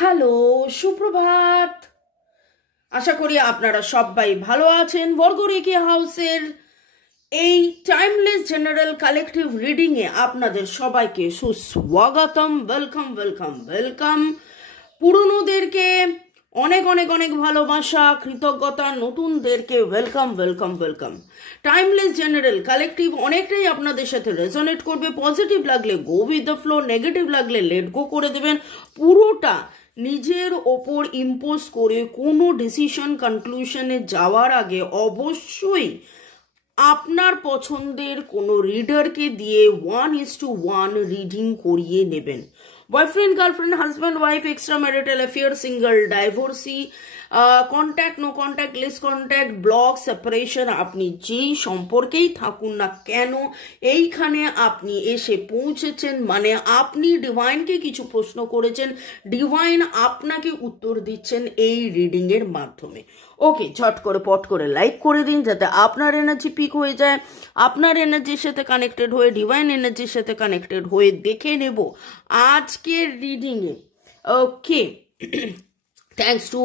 Hello, সুপ্রভাত। আশা করি আপনারা সবাই ভালো আছেন। বর্গরেখি হাউসের এই timeless general collective reading a আপনাদের সবাইকে সুস্বাগতম। Welcome welcome welcome. পুরনোদেরকে অনেক অনেক অনেক ভালোবাসা, কৃতজ্ঞতা। নতুনদেরকে welcome welcome welcome. Timeless general collective অনেকটাই আপনাদের সাথে রেজোনেট করবে। পজিটিভ লাগলে go with the flow, negative লাগলে লেট গো করে দেবেন। পুরোটা নিজের ওপর ইম্পোজ করে কোনো ডিসিশন কনক্লুশনে যাওয়ার আগে অবশ্যই আপনার পছন্দের কোনো রিডারকে দিয়ে 1:1 রিডিং করিয়ে নেবেন। Boyfriend, girlfriend, husband, wife, extra marital affair, single, divorcee, contact, no contact, less contact, block, separation, আপনি যেই সম্পর্কেই থাকুন না কেন এইখানে আপনি এসে পৌঁছেছেন, মানে আপনি ডিভাইনকে কিছু প্রশ্ন করেছেন, ডিভাইন আপনাকে উত্তর দিচ্ছেন এই রিডিং এর মাধ্যমে। ওকে, ঝট করে পট করে লাইক করে দিন যাতে আপনার এনার্জি পিক হয়ে যায়। আপনার এনার্জির সাথে কানেক্টেড হয়ে, ডিভাইন এনার্জির সাথে কানেক্টেড হয়ে দেখে নেব আজকের রিডিংয়ে। ওকে, thanks to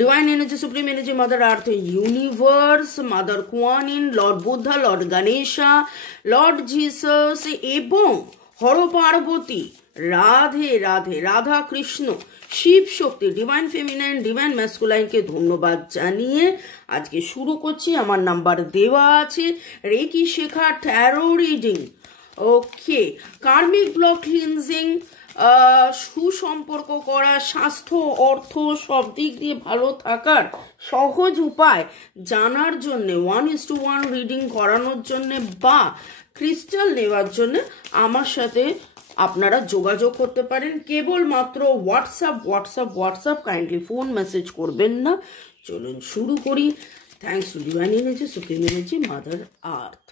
divine energy, supreme energy, mother earth, universe, mother Kuan Yin, lord Buddha, lord Ganesha, lord Jesus এবং হর পার্বতী, রাধে রাধে, রাধা কৃষ্ণ, শিব শক্তি, ডিভাইন ফেমিনাইন, ডিভাইন ম্যাসকুলাইনকে ধন্যবাদ জানিয়ে আজকে শুরু করছি। আমার নাম্বার দেওয়া আছে। রেকি শেখা, ট্যারো রিডিং। ওকে, কার্মিক ব্লক ক্লিনজিং, সুসম্পর্ক করা, স্বাস্থ্য, অর্থ সব দিক দিয়ে ভালো থাকার সহজ উপায় জানার জন্য 1:1 রিডিং করানোর জন্য বা ক্রিস্টাল নেওয়ার জন্য আমার সাথে আপনারা যোগাযোগ করতে পারেন। কেবলমাত্র হোয়াটসঅ্যাপ, কাইন্ডলি ফোন মেসেজ করবেন না। চলুন শুরু করি। Thanks to divine energy, supreme energy, mother earth.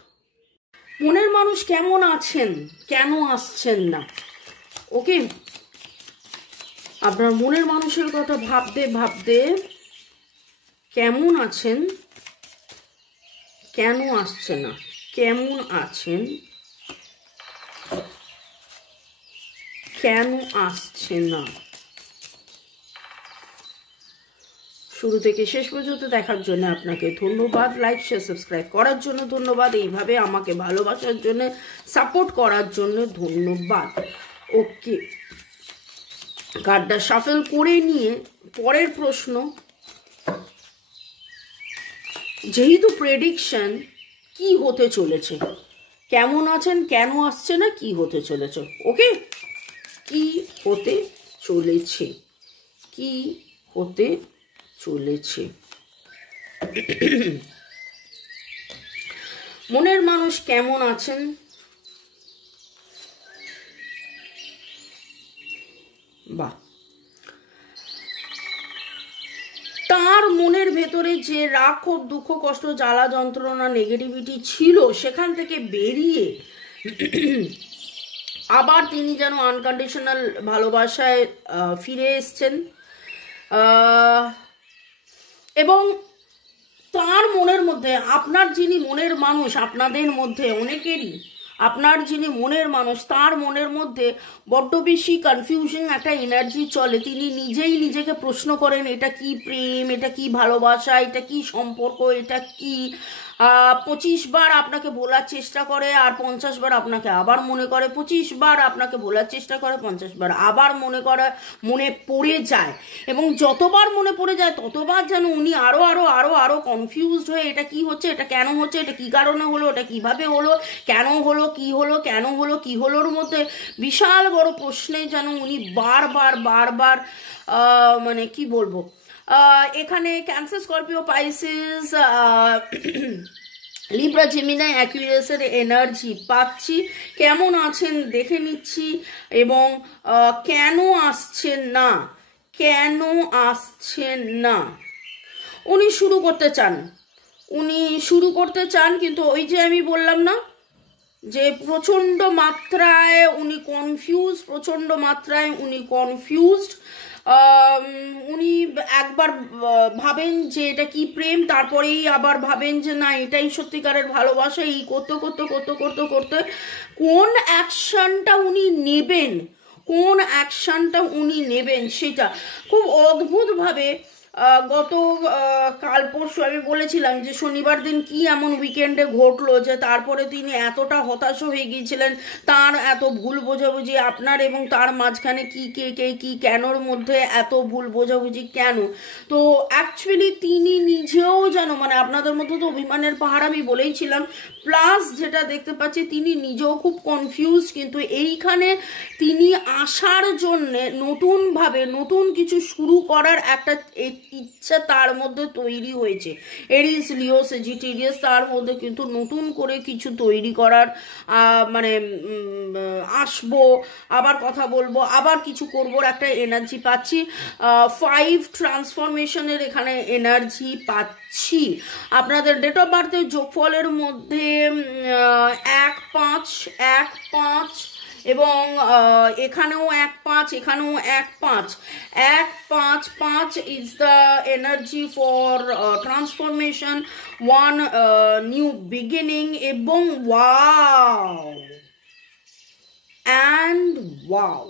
মনের মানুষ কেমন আছেন, কেন আসছেন না? ওকে, আপনার মনের মানুষের কথা ভাবতে ভাবতে কেমন আছেন, কেন আসছে না, কেমন আছেন, কেন আসছে না, শুরু থেকে শেষ পর্যন্ত দেখার জন্য আপনাকে ধন্যবাদ। লাইক, শেয়ার, সাবস্ক্রাইব করার জন্য ধন্যবাদ। এইভাবে আমাকে ভালোবাসার জন্য, সাপোর্ট করার জন্য ধন্যবাদ। ওকে, কার্ডটা শাফেল করে নিয়ে পরের প্রশ্ন, যেহেতু প্রেডিকশন, কি হতে চলেছে, কেমন আছেন, কেন আসছে না, কি হতে চলেছে। ওকে, কি হতে চলেছে, কি হতে চলেছে। মনের মানুষ কেমন আছেন? বাহ, তার মনের ভেতরে যে রাগ, ক্ষোভ, দুঃখ, কষ্ট, জ্বালা, যন্ত্রণা, নেগেটিভিটি ছিল সেখান থেকে বেরিয়ে আবার তিনি যেন আনকন্ডিশনাল ভালোবাসায় ফিরে এসছেন। এবং তার মনের মধ্যে, আপনার যিনি মনের মানুষ, আপনাদের মধ্যে অনেকেরই আপনার যিনি মনের মানুষ, তার মনের মধ্যে বড্ড বেশি কনফিউশন একটা এনার্জি চলে। তিনি নিজেই নিজেকে প্রশ্ন করেন, এটা কি প্রেম, এটা কি ভালোবাসা, এটা কি সম্পর্ক, এটা কি। 25 বার আপনাকে বলার চেষ্টা করে আর 50 বার আপনাকে আবার মনে করে, 25 বার আপনাকে বলার চেষ্টা করে, 50 বার আবার মনে পড়ে যায়। এবং যতবার মনে পড়ে যায় ততবার যেন উনি আরো আরো আরো আরো কনফিউজড হয়ে, এটা কি হচ্ছে, এটা কেন হচ্ছে, এটা কি কারণে হলো, এটা কিভাবে হলো, কেন হলো, কি হলো, কেন হলো, কি হলোর মধ্যে বিশাল বড় প্রশ্নে যেন উনি বারবার মানে কি বলবো, এখানে Cancer, Scorpio, Pisces, Libra, Gemini, অ্যাকুয়ারিয়াসের এনার্জি পাচ্ছি। কেমন আছেন দেখে নিচ্ছি এবং কেন আসছেন না, কেন আসছেন না। উনি শুরু করতে চান, কিন্তু ওই যে আমি বললাম না যে প্রচণ্ড মাত্রায় উনি কনফিউজড। উনি একবার ভাবেন যে এটা কি প্রেম, তারপরেই আবার ভাবেন যে না এটাই সত্যিকারের ভালোবাসা। এই করতে কোন অ্যাকশনটা উনি নেবেন কোন অ্যাকশনটা উনি নেবেন সেটা খুব অদ্ভুতভাবে গত কাল পরশু আমি বলেছিলাম যে শনিবার দিন কি এমন উইকেন্ডে ঘটলো যে তারপরে তিনি এতটা হতাশ হয়ে গিয়েছিলেন, তার এত ভুল বোঝাবুঝি আপনার এবং তার মাঝখানে কি কি কেনর মধ্যে এত ভুল বোঝাবুঝি কেন। তো অ্যাকচুয়ালি তিনি নিজেও যেন মানে আপনাদের মধ্যে তো অভিমানের পাহাড় আমি বলেইছিলাম, প্লাস যেটা দেখতে পাচ্ছি তিনি নিজেও খুব কনফিউজ, কিন্তু এইখানে তিনি আসার জন্যে নতুনভাবে নতুন কিছু শুরু করার একটা ইচ্ছা তার মধ্যে তৈরি হয়েছে। এরিস লিও সেজিটেরিয়াস তার মধ্যে কিন্তু নতুন করে কিছু তৈরি করার মানে আসবো, আবার কথা বলবো, আবার কিছু করবোর একটা এনার্জি পাচ্ছি। 5 ট্রান্সফরমেশনের এখানে এনার্জি পাচ্ছি। আপনাদের ডেট অফ বার্থের যোগফলের মধ্যে 1-5 এবং এখানেও 1-5, এখানেও 1-5, 1-5 is the energy for transformation, one new beginning এবং wow and wow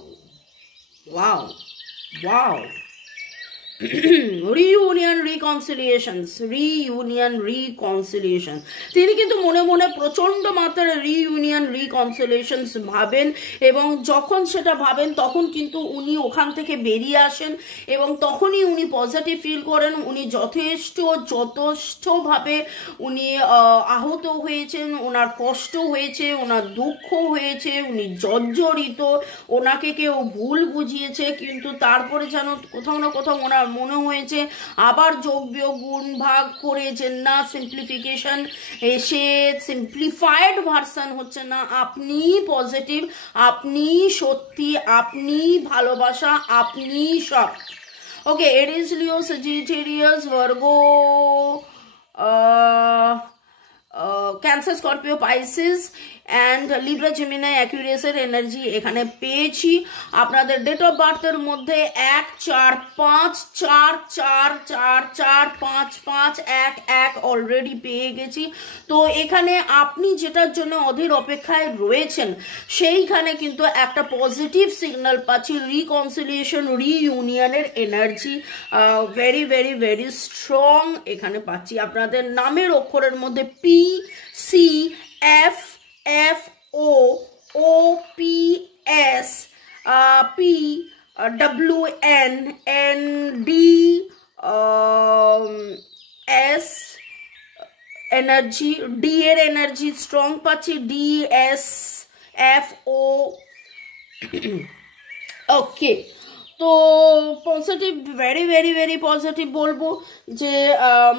reunion reconciliation তিনি কিন্তু মনে মনে প্রচন্ড মাত্রার reconciliations ভাবেন, এবং যখন সেটা ভাবেন তখন কিন্তু উনি ওখান থেকে বেরিয়ে আসেন এবং তখনই উনি পজিটিভ ফিল করেন। উনি যথেষ্টভাবে উনি আহত হয়েছেন, ওনার কষ্ট হয়েছে, ওনার দুঃখ হয়েছে, উনি জর্জরিত, ওনাকে কেউ ভুল বুঝিয়েছে, কিন্তু তারপরে যেন কোথাও না কোথাও ওনার মনে হয়েছে আবার যোগ বিয়োগ গুণ ভাগ করে যে না সিম্পলিফিকেশন এসে সিম্পলিফাইড ভার্সন হচ্ছে না, আপনি পজিটিভ, আপনি সত্যি, আপনি ভালোবাসা, আপনি সব। Okay, Aries Leo Sagittarius Virgo Cancer Scorpio Pisces and Libra Gemini অ্যাকুরিয়াসের এনার্জি এখানে পেয়েছি। আপনাদের ডেট অফ বার্থের মধ্যে 1-4-5-4-4-4-5-5-1 অলরেডি পেয়ে গেছি। তো এখানে আপনি যেটার জন্য অধীর অপেক্ষায় রয়েছেন সেইখানে কিন্তু একটা পজিটিভ সিগন্যাল পাচ্ছি, রিকনসিলিয়েশন রিইউনিয়নের energy very very very strong এখানে পাচ্ছি। আপনাদের নামের অক্ষরের মধ্যে PCF FOOPS PWNND S energy, D এর এনার্জি স্ট্রং পাচ্ছি, DSFO। ওকে, তো positive, very very very positive বলবো যে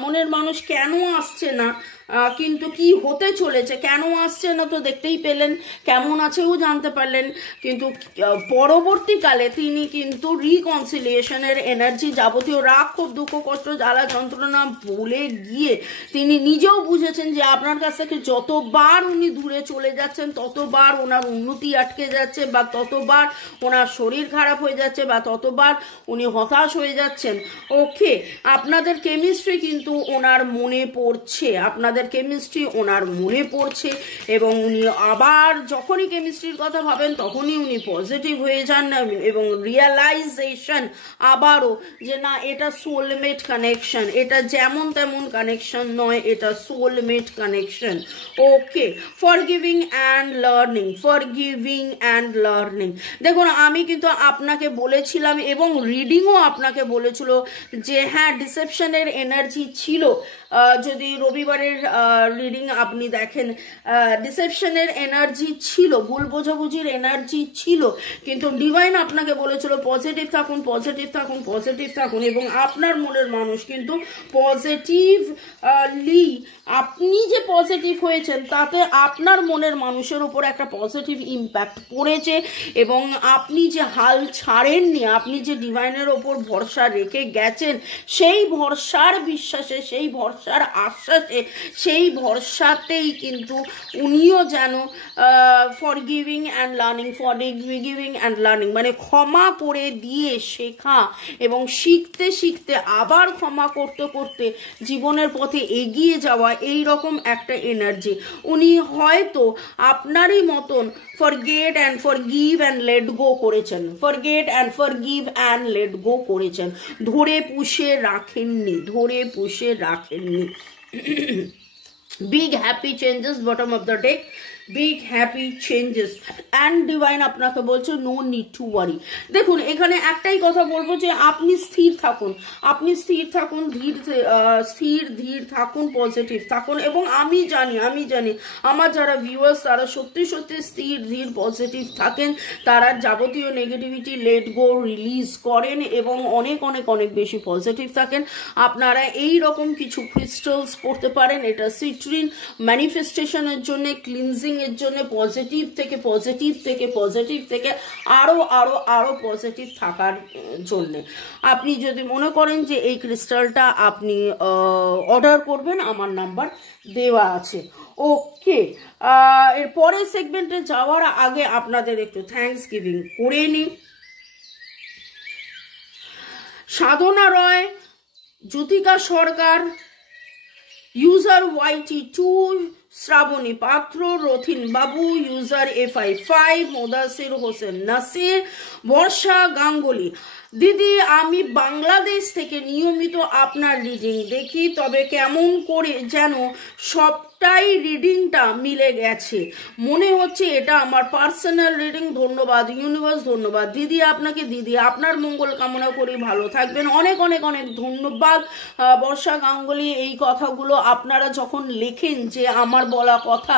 মনের মানুষ কেন আসছে না, কিন্তু কি হতে চলেছে, কেন আসছে না তো দেখতেই পেলেন, কেমন আছেও জানতে পারলেন, কিন্তু পরবর্তীকালে তিনি কিন্তু রিকনসিলিয়েশনের এনার্জি, যাবতীয় রাগ ক্ষোভ দুঃখ কষ্ট জ্বালা যন্ত্রণা ভুলে গিয়ে তিনি নিজেও বুঝেছেন যে আপনার কাছ থেকে যতবার উনি দূরে চলে যাচ্ছেন ততবার ওনার উন্নতি আটকে যাচ্ছে, বা ততবার ওনার শরীর খারাপ হয়ে যাচ্ছে, বা ততবার উনি হতাশ হয়ে যাচ্ছেন। ওকে, আপনাদের কেমিস্ট্রি কিন্তু ওনার মনে পড়ছে, আপনাদের কেমিস্ট্রি ওনার মনে পড়ছে, এবং উনি আবার যখনই কেমিস্ট্রির কথা ভাবেন তখনই উনি পজিটিভ হয়ে যান এবং রিয়েলাইজেশন আবারও যে না এটা সোলমেট কানেকশন, এটা যেমন তেমন কানেকশন নয়, এটা soulmate connection. Okay, forgiving and learning, দেখুন আমি কিন্তু আপনাকে বলেছিলাম এবং রিডিংও আপনাকে বলেছিল যে হ্যাঁ ডিসেপশনের এনার্জি ছিল, যদি রবিবারের রিডিং আপনি দেখেন ডিসেপশনের এনার্জি ছিল, ভুল বোঝাবুঝির এনার্জি ছিল, কিন্তু ডিভাইন আপনাকে বলেছিল পজিটিভ থাকুন, পজিটিভ থাকুন, পজিটিভ থাকুন, এবং আপনার মনের মানুষ কিন্তু পজিটিভলি, আপনি যে পজিটিভ হয়েছেন তাতে আপনার মনের মানুষের উপর একটা পজিটিভ ইম্প্যাক্ট পড়েছে, এবং আপনি যে হাল ছাড়েননি, আপনি যে ডিভাইনের ওপর ভরসা রেখে গেছেন, সেই ভরসার বিশ্বাসে, সেই ভরসার আশ্বাসে সেই ভরসাতেই কিন্তু উনিও যেন ফরগিভিং অ্যান্ড লার্নিং মানে ক্ষমা করে দিয়ে শেখা এবং শিখতে শিখতে আবার ক্ষমা করতে করতে জীবনের পথে এগিয়ে যাওয়া, এই রকম একটা এনার্জি। উনি হয়তো আপনারই মতন forget and forgive and let go করেছেন, ধরে পুষে রাখেননি। Big happy changes, bottom of the deck, big happy changes and divine আপনাকে বলছে no need to worry। দেখুন এখানে একটাই কথা বলবো যে আপনি স্থির থাকুন, ধীর থাকুন, পজিটিভ থাকুন। এবং আমি জানি আমার যারা ভিউয়ার্স তারা সত্যি স্থির ধীর পজিটিভ থাকেন, তারা যাবতীয় নেগেটিভিটি লেট গো রিলিজ করেন এবং অনেক বেশি পজিটিভ থাকেন। আপনারা এই রকম কিছু ক্রিস্টালস পড়তে পারেন, এটা সিট্রিন ম্যানিফেস্টেশনের জন্য, ক্লিনজিং এর জন্য, পজিটিভ থেকে আরো পজিটিভ থাকার জন্য। আপনি যদি মনে করেন যে এই ক্রিস্টালটা আপনি অর্ডার করবেন, আমার নাম্বার দেওয়া আছে। ওকে, এর পরের সেগমেন্টে যাওয়ার আগে আপনাদের একটু থ্যাঙ্কস গিভিং করে নিই। সাধনা রয়, জ্যোতিকা সরকার, ইউজার YT2, শ্রাবণী পাত্র, রথিন বাবু, ইউজার FI5, মোদাসির হোসেন নাসির, বর্ষা গাঙ্গুলি। দিদি, আমি বাংলাদেশ থেকে নিয়মিত আপনার রিডিং দেখি, তবে কেমন করে যেন সবটাই রিডিংটা মিলে গেছে, মনে হচ্ছে এটা আমার পার্সোনাল রিডিং। ধন্যবাদ ইউনিভার্স, ধন্যবাদ দিদি আপনাকে। দিদি আপনার মঙ্গল কামনা করি, ভালো থাকবেন। অনেক ধন্যবাদ বর্ষা গাঙ্গুলি। এই কথাগুলো আপনারা যখন লেখেন যে আমার বলা কথা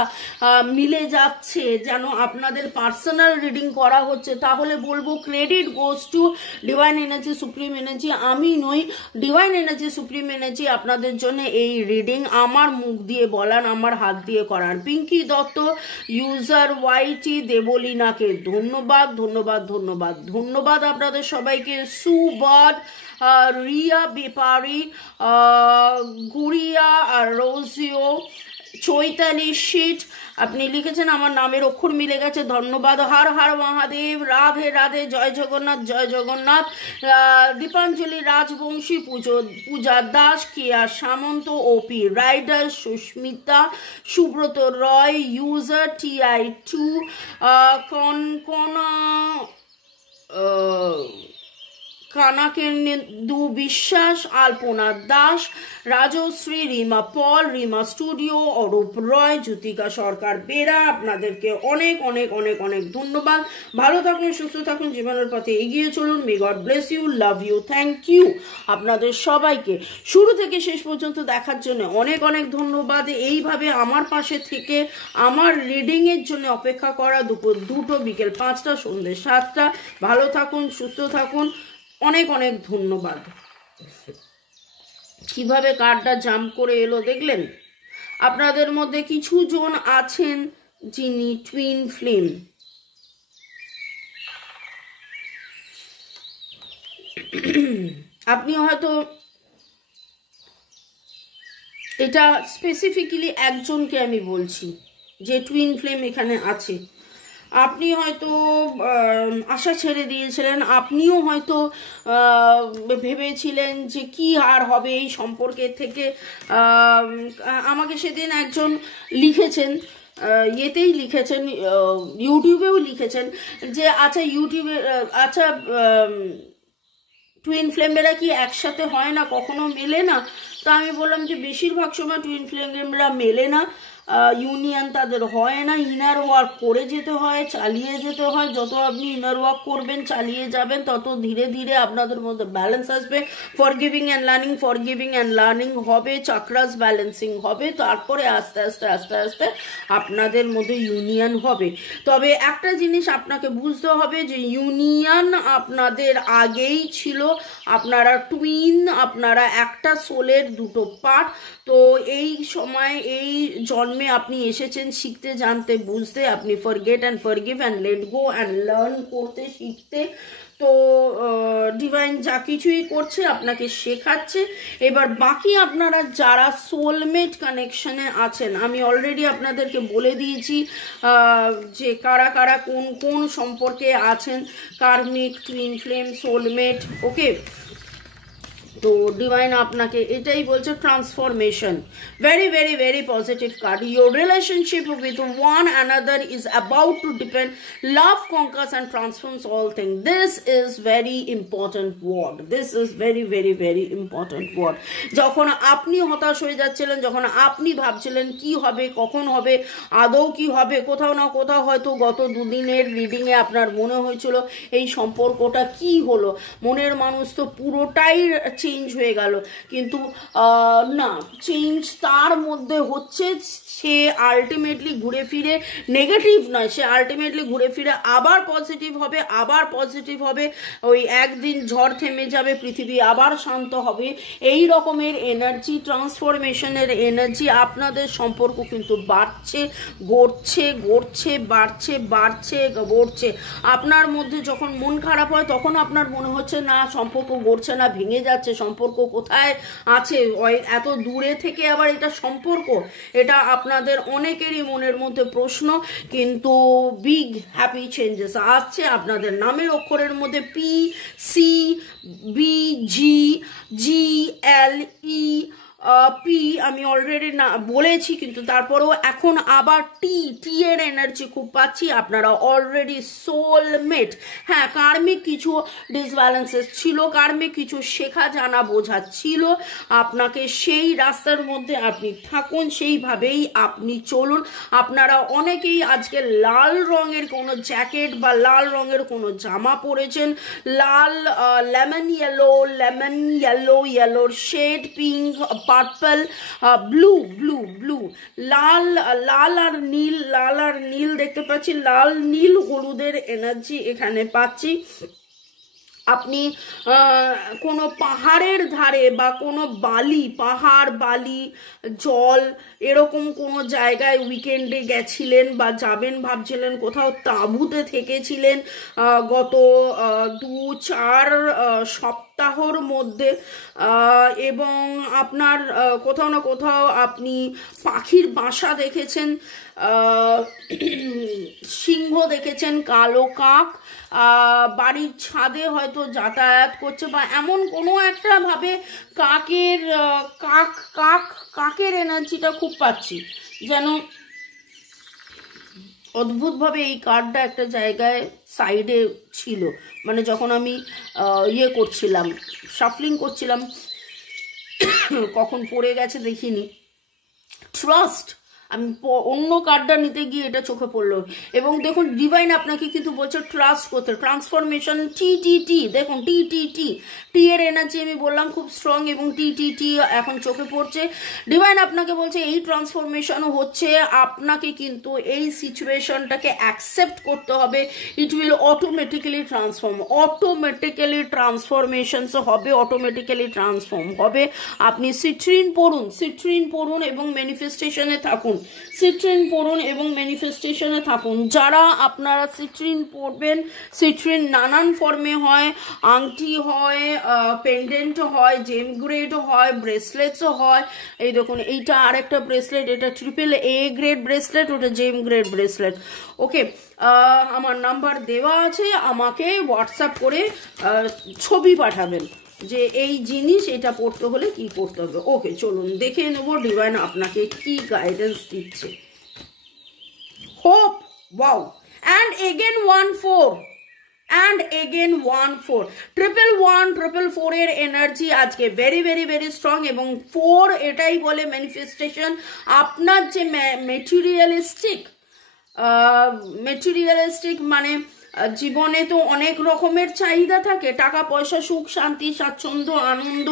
মিলে যাচ্ছে, যেন আপনাদের পার্সোনাল রিডিং করা হচ্ছে, তাহলে বলবো credit goes to divine energy, supreme energy. আমি নই, ডিভাইন এনার্জি, সুপ্রিম এনার্জি আপনাদের জন্য এই রিডিং আমার মুখ দিয়ে বলান, আমার হাত দিয়ে করান। পিঙ্কি দত্ত, ইউজার YT দেবলীনাকে ধন্যবাদ আপনাদের সবাইকে। সুবদ, রিয়া বেপারি, গুড়িয়া আর রোজিও, চৈতালি শীট, আপনি লিখেছেন আমার নামের অক্ষর মিলে গেছে, ধন্যবাদ। হর হর মহাদেব, রাধে, জয় জগন্নাথ। দীপাঞ্জলি রাজবংশী, পূজা দাস, কিয়া সামন্ত, OP রাইডার, সুস্মিতা, সুব্রত রয়, ইউজার TI2, কনকনা কানাকেন্দু বিশ্বাস, আলপনা দাস, রাজশ্রী, রিমা পল, রিমা স্টুডিও, অরূপ রয়, জ্যোতিকা সরকার বেরা। আপনাদেরকে অনেক ধন্যবাদ। ভালো থাকুন, সুস্থ থাকুন, জীবনের পথে এগিয়ে চলুন। May God bless you, love you, thank you আপনাদের সবাইকে শুরু থেকে শেষ পর্যন্ত দেখার জন্য অনেক ধন্যবাদ। এইভাবে আমার পাশে থেকে আমার রিডিংয়ের জন্য অপেক্ষা করা, দুপুর 2টো, বিকেল 5টা, সন্ধ্যে 7টা। ভালো থাকুন, সুস্থ থাকুন, অনেক ধন্যবাদ। কিভাবে কার্ডটা জাম্প করে এলো দেখলেন? আপনাদের মধ্যে কিছু জন আছেন যিনি টুইন ফ্লেম। আপনি হয়তো এটা স্পেসিফিক্যালি একজনকে আমি বলছি যে টুইন ফ্লেম এখানে আছে। আপনি হয়তো আশা ছেড়ে দিয়েছিলেন, আপনিও হয়তো ভেবেছিলেন যে কি আর হবে এই সম্পর্কের থেকে। আমাকে সেদিন একজন লিখেছেন, ইয়েতেই লিখেছেন, ইউটিউবেও লিখেছেন যে আচ্ছা টুইন ফ্লেমেরা কি একসাথে হয় না, কখনো মেলে না? তো আমি বললাম যে বেশিরভাগ সময় টুইন ফ্লেমেরা মেলে না, ইউনিয়ন তাদের হয় না। ইনার ওয়ার্ক করে যেতে হয়, চালিয়ে যেতে হয়। যত আপনি ইনার ওয়ার্ক করবেন, চালিয়ে যাবেন, তত ধীরে ধীরে আপনাদের মধ্যে ব্যালেন্স আসবে। ফরগিভিং অ্যান্ড লার্নিং হবে, চাক্রাস ব্যালেন্সিং হবে, তারপরে আস্তে আস্তে আপনাদের মধ্যে ইউনিয়ন হবে। তবে একটা জিনিস আপনাকে বুঝতে হবে যে ইউনিয়ন আপনাদের আগেই ছিল, আপনারা টুইন, আপনারা একটা সোলের দুটো পার্ট। তো এই সময়, এই জন্মে আপনি এসেছেন শিখতে, জানতে, বুঝতে। আপনি forget and forgive and let go and learn করতে, শিখতে। তো ডিভাইন যা কিছুই করছে আপনাকে শেখাচ্ছে। এবার বাকি আপনারা যারা সোলমেট কানেকশনে আছেন, আমি অলরেডি আপনাদেরকে বলে দিয়েছি যে কারা কারা কোন কোন সম্পর্কে আছেন, karmic, twin flame, soulmate. Okay, তো ডিভাইন আপনাকে এটাই বলছে, transformation, very very very positive card. Your relationship with one another is about to depend, love conquers and transforms all thing. This is very important word, this is very very very important word. যখন আপনি হতাশ হয়ে যাচ্ছিলেন, যখন আপনি ভাবছিলেন কি হবে, কখন হবে, আদৌ কি হবে, কোথাও না কোথাও হয়তো গত দুদিনের রিডিংয়ে আপনার মনে হয়েছিল এই সম্পর্কটা কি হলো, মনের মানুষ তো পুরোটাই চেঞ্জ হয়ে গেল, কিন্তু না, চেঞ্জ তার মধ্যে হচ্ছে, সে আলটিমেটলি ঘুরে ফিরে নেগেটিভ নয়, সে আলটিমেটলি ঘুরে ফিরে আবার পজিটিভ হবে, আবার পজিটিভ হবে। ওই একদিন ঝড় থেমে যাবে, পৃথিবী আবার শান্ত হবে, এই রকমের এনার্জি, ট্রান্সফরমেশনের এনার্জি। আপনাদের সম্পর্ক কিন্তু বাড়ছে, গড়ছে, গড়ছে, বাড়ছে, বাড়ছে, গড়ছে। আপনার মধ্যে যখন মন খারাপ হয় তখন আপনার মনে হচ্ছে না সম্পর্ক গড়ছে না, ভেঙে যাচ্ছে, সম্পর্ক কোথায় আছে, এত দূরে থেকে আবার এটা সম্পর্ক, এটা আপনাদের অনেকেরই মনের মধ্যে প্রশ্ন। কিন্তু বিগ হ্যাপি চেঞ্জেস আসছে আপনাদের নামের অক্ষরের মধ্যে, পি, সি, বি, জি, জি, এল, ই, পি আমি অলরেডি না বলেছি, কিন্তু তারপরেও এখন আবার টি, টি এর এনার্জি খুব পাচ্ছি। আপনারা অলরেডি সোলমেট। হ্যাঁ, কার্মিক কিছু ডিসব্যালেন্সেস ছিল, কার্মিক কিছু শেখা জানা বোঝা ছিল, আপনাকে সেই রাস্তার মধ্যে আপনি থাকুন, সেইভাবেই আপনি চলুন। আপনারা অনেকেই আজকে লাল রঙের কোনো জ্যাকেট বা লাল রঙের কোনো জামা পরেছেন, লাল, লেমন ইয়েলো, ইয়েলোর shade, pink, purple, blue, blue, blue, লাল, লাল আর নীল, লাল আর নীল দেখতে পাচ্ছি, লাল, নীল, হলুদের এনার্জি এখানে পাচ্ছি। আপনি কোনো পাহাড়ের ধারে বা কোনো বালি, পাহাড়, বালি, জল, এরকম কোনো জায়গায় উইকেন্ডে গেছিলেন বা যাবেন ভাবছিলেন, কোথাও তাঁবুতে থেকেছিলেন গত 2-4 সপ্তাহর মধ্যে, এবং আপনার কোথাও না কোথাও আপনি পাখির বাসা দেখেছেন, সিংহ দেখেছেন, কালো কাক বাড়ির ছাদে হয়তো যাতায়াত করছে, বা এমন কোনো একটা ভাবে কাকের এনার্জিটা খুব পাচ্ছি, যেন অদ্ভুতভাবে এই কার্ডটা একটা জায়গায় সাইডে ছিল, মানে যখন আমি ইয়ে করছিলাম, শাফলিং করছিলাম, কখন পড়ে গেছে দেখিনি। ট্রাস্ট, আমি অন্য কার্ডটা নিতে গিয়ে এটা চোখে পড়লো। এবং দেখুন ডিভাইন আপনাকে কিন্তু বলছে ট্রাস্ট করতে। ট্রান্সফরমেশন, টি টি টি, দেখুন টি টি টি, টি এর এনার্জি আমি বললাম খুব স্ট্রং, এবং টি টি টি এখন চোখে পড়ছে। ডিভাইন আপনাকে বলছে এই ট্রান্সফরমেশন হচ্ছে, আপনাকে কিন্তু এই সিচুয়েশনটাকে অ্যাকসেপ্ট করতে হবে। It will automatically transform, automatically transformations হবে, অটোমেটিক্যালি ট্রান্সফর্ম হবে। আপনি সিট্রিন পড়ুন এবং ম্যানিফেস্টেশনে থাকুন, সিট্রিন পড়ুন এবং ম্যানিফেস্টেশনে থাকুন। যারা আপনারা সিট্রিন পড়বেন, সিট্রিন নানান ফর্মে হয়, আংটি হয়, পেন্ডেন্ট হয়, জেম গ্রেড হয়, ব্রেসলেটসও হয়। এই দেখুন এইটা আরেকটা ব্রেসলেট, এটা AAA গ্রেড ব্রেসলেট, ওটা জেম গ্রেড ব্রেসলেট। ওকে, আমার নাম্বার দেওয়া আছে, আমাকে হোয়াটসঅ্যাপ করে ছবি পাঠাবেন যে এই জিনিস এটা পড়তে হলে কি করতে হবে। ওকে, চলুন দেখে নেবো ডিভাইন আপনাকে কি গাইডেন্স দিচ্ছে। Hope, wow, and again 1-4, and again 1-4, 111, 4 এর এনার্জি আজকে ভেরি ভেরি ভেরি স্ট্রং। এবং 4 এটাই বলে ম্যানিফেস্টেশন। আপনার যে মেটেরিয়ালিস্টিক মানে জীবনে তো অনেক রকমের চাহিদা থাকে, টাকা পয়সা, সুখ শান্তি, স্বাচ্ছন্দ্য, আনন্দ,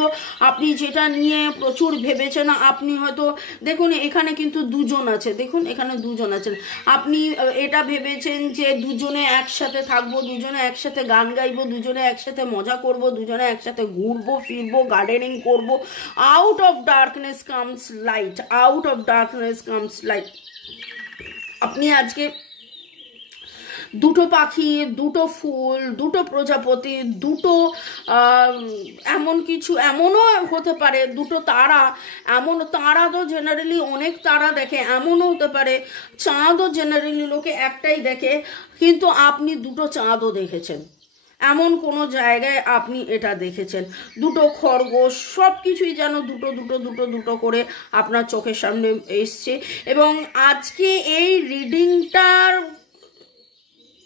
আপনি যেটা নিয়ে প্রচুর ভেবেছেন, আপনি হয়তো দেখুন এখানে কিন্তু দুজন আছে, দেখুন এখানে দুজন আছেন, আপনি এটা ভেবেছেন যে দুজনে একসাথে থাকবো, দুজনে একসাথে গান গাইবো, দুজনে একসাথে মজা করব, দুজনে একসাথে ঘুরবো ফিরবো, গার্ডেনিং করব। Out of darkness comes light, out of darkness comes light. আপনি আজকে দুটো পাখি, দুটো ফুল, দুটো প্রজাপতি, দুটো এমন কিছু, এমনও হতে পারে দুটো তারা, এমন তারা তো জেনারেলি অনেক তারা দেখে, এমনও হতে পারে চাঁদও জেনারেলি লোকে একটাই দেখে, কিন্তু আপনি দুটো চাঁদও দেখেছেন, এমন কোনো জায়গায় আপনি এটা দেখেছেন। দুটো খরগোশ, সব কিছুই যেন দুটো দুটো দুটো দুটো করে আপনার চোখের সামনে এসছে। এবং আজকে এই রিডিংটার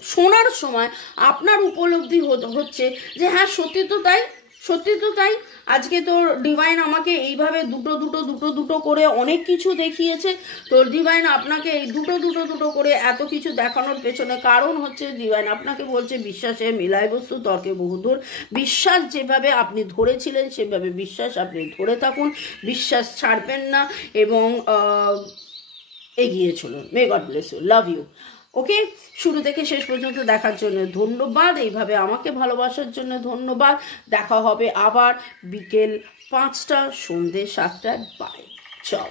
শোনার সময় আপনার উপলব্ধি হচ্ছে যে হ্যাঁ সত্যি তো তাই, সত্যি তো তাই। আজকে তো ডিভাইন আমাকে এইভাবে দুটো দুটো দুটো দুটো করে অনেক কিছু দেখিয়েছে। তো ডিভাইন আপনাকে এই দুটো দুটো দুটো করে এত কিছু দেখানোর পেছনে কারণ হচ্ছে ডিভাইন আপনাকে বলছে বিশ্বাসে মিলায় বস্তু তর্কে বহুদূর। বিশ্বাস যেভাবে আপনি ধরেছিলেন সেভাবে বিশ্বাস আপনি ধরে থাকুন, বিশ্বাস ছাড়বেন না এবং এগিয়ে চলুন। May God bless you, love you. Okay, শুরু থেকে শেষ পর্যন্ত দেখার জন্য ধন্যবাদ, এইভাবে আমাকে ভালোবাসার জন্য ধন্যবাদ। দেখা হবে আবার বিকেল 5টা, সন্ধ্যে 7টায়। বাই, চাও।